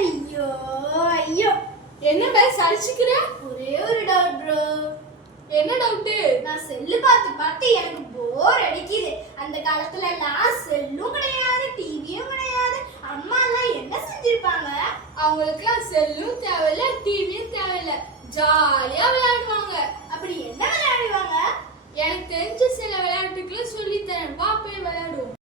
ஐயோ ஐயோ, என்ன பேச அடிச்சுக்கிற? ஒரே ஒரு டவுட் ப்ரோ. என்ன டவுட்டு? நான் செல்லு பார்த்து பார்த்து எனக்கு போர் அடிக்குது. அந்த காலத்துல எல்லாம் செல்லும் கிடையாது, டிவியும் கிடையாது. அம்மா எல்லாம் என்ன செஞ்சிருப்பாங்க? அவங்களுக்குலாம் செல்லும் தேவையில்ல, டிவியும் தேவையில்ல, ஜாலியா விளையாடுவாங்க. அப்படி என்ன விளையாடுவாங்க? எனக்கு தெரிஞ்ச சில விளையாட்டுக்களை சொல்லித்தரேன், வா போய் விளையாடுவோம்.